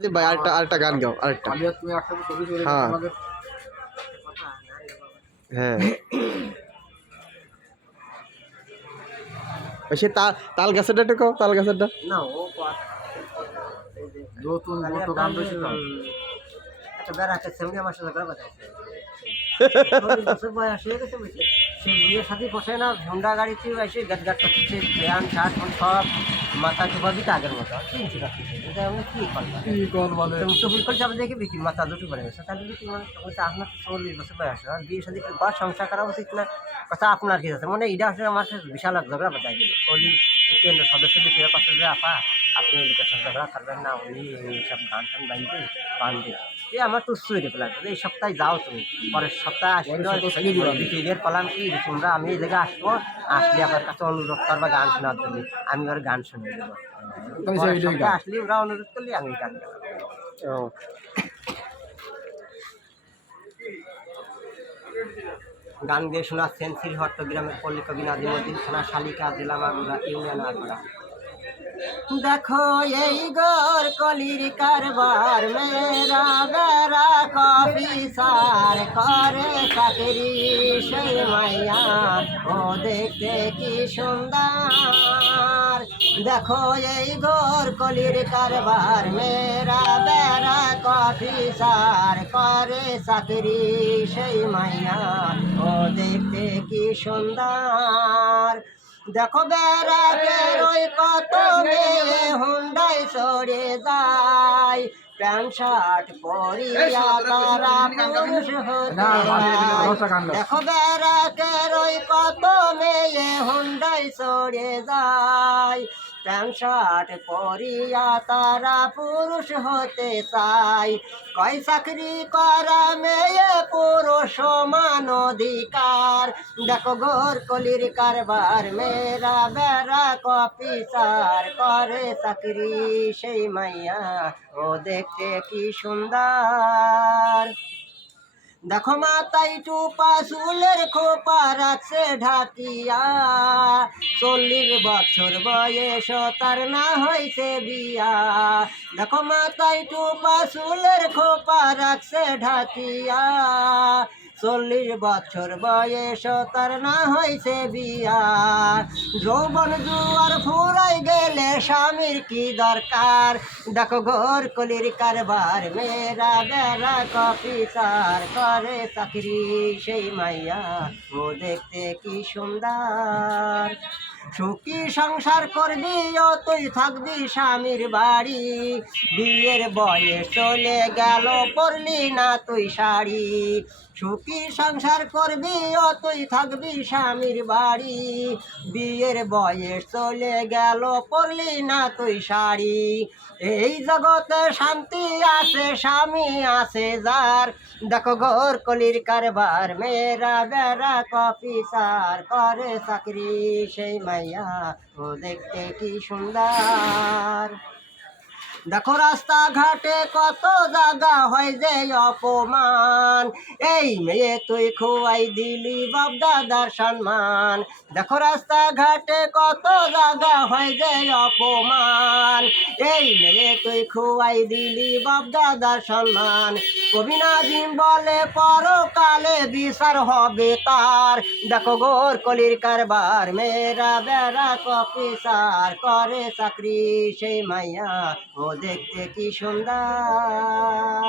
ভাই আরেকটা আরেকটা গান গাও আরেকটা। তুমি একসাথে ছবি তুলে হ্যাঁ আমাদের হ্যাঁ সে তাল গাছেরটা একটু কও, তাল গাছেরটা। না ও নতুন মতো গান বেশি তো একটা বেড়াকে সঙ্গে আমার সাথে কথা বছর বয়স হয়ে গেছে বুঝছে সে বিয়ের সাথে বসে না ঝন্ডা গাড়িতে এসে গাট গাট করছে প্যান্ট শার্ট সব মাথা চোপা দিতে আগের মতো কিনছি রাখছি এটা আমি কী করলাম কি কর মানে তো ভুল করে যাবে দেখে বিক্রি মাথা দুটো করে গেছে তাহলে বিক্রি মানে আপনার 40 বছর বয়স আর বিয়ের সাথে বা সংসার করা উচিত না কথা আপনার কি আছে মানে এটা আসলে আমার সাথে বিশাল এক ঝগড়া বাজায় দিল কলি কেন্দ্র সদস্য বিক্রির কথা যে আপা আপনি ওই কাছে ঝগড়া করবেন না উনি সব ধান টান বাঁধবে বাঁধবে এই আমার তো উচ্চ প্ল্যান এই সপ্তাহে যাও তুমি পরের সপ্তাহে আসলে বিকেলের কলাম কি তোমরা আমি এই জায়গায় আসবো আসলে আপনার কাছে অনুরোধ করবা গান শোনার জন্য আমি ওর গান শুনে দেবো আসলে ওরা অনুরোধ করলে আমি গান গাবো ও গান গিয়ে শোনাচ্ছেন শ্রীহট্টগ্রামের পল্লী কবি নাজিমুদ্দিন থানা শালিকা জেলা মাগুরা ইউনিয়ন আগুরা। দেখো এই গোর কলির কারবার মেরা বেড়া কফি সার করে চাকরি সেই মাইয়া ও দেখতে কি সুন্দর। দেখো এই গোর কলির কারবার মেরা বেড়া কফি সার করে চাকরি সেই মাইয়া ও দেখতে কি সুন্দর। দেখো বেড়াকের ওই কত মেয়ে হুন্ডাই সরে যায় প্যান্ট শার্ট পরিয়া তারা পুরুষ হতে যায়। দেখো বেড়াকের ওই কত মেয়ে হুন্ডাই সরে যায় প্যান্ট শার্ট পরিয়া তারা পুরুষ হতে চায়। কয় চাকরি করা মেয়ে পুরুষ সমান অধিকার। দেখো গোর কলির কারবার মেরা বেড়া কপি সার করে চাকরি সেই মাইয়া ও দেখতে কি সুন্দর। দেখো মাথায় টুপা চুলের খোপা রাখছে ঢাকিয়া 40 বছর বয়স তার না হয়েছে বিয়া। দেখো মাথায় টুপা চুলের খোপা রাখছে ঢাকিয়া 40 বছর বয়স তার না হয়েছে বিয়া। যৌবন জুয়ার ফুরাই গেলে স্বামীর কি দরকার। দেখো ঘর কলির কারবার মেরা বেড়া কপি সার করে চাকরি সেই মাইয়া ও দেখতে কি সুন্দর। সুখী সংসার করবি ও তুই থাকবি স্বামীর বাড়ি বিয়ের বয়স চলে গেল পরলি না তুই শাড়ি। সুখী সংসার করবি ও তুই থাকবি স্বামীর বাড়ি বিয়ের বয়স চলে গেল পরলি না তুই শাড়ি। এই জগতে শান্তি আছে স্বামী আছে যার। দেখো ঘর কলির কারবার মেরা বেড়া কপি সার করে চাকরি সেই মাইয়া ও দেখতে কি সুন্দর। দেখো রাস্তাঘাটে কত জায়গা হয় যে অপমান এই মেয়ে তুই খুয়াই দিলি বাপ দাদার সম্মান। দেখো রাস্তাঘাটে কত জায়গা হয় যে অপমান এই মেয়ে তুই খুয়াই দিলি বাপ দাদার সম্মান। কবি নাজিম বলে পরকালে বিচার হবে তার। দেখো গোর কলির কারবার মেরা বেড়া কপি সার করে চাকরি সেই মাইয়া ও দেখতে কি সুন্দর।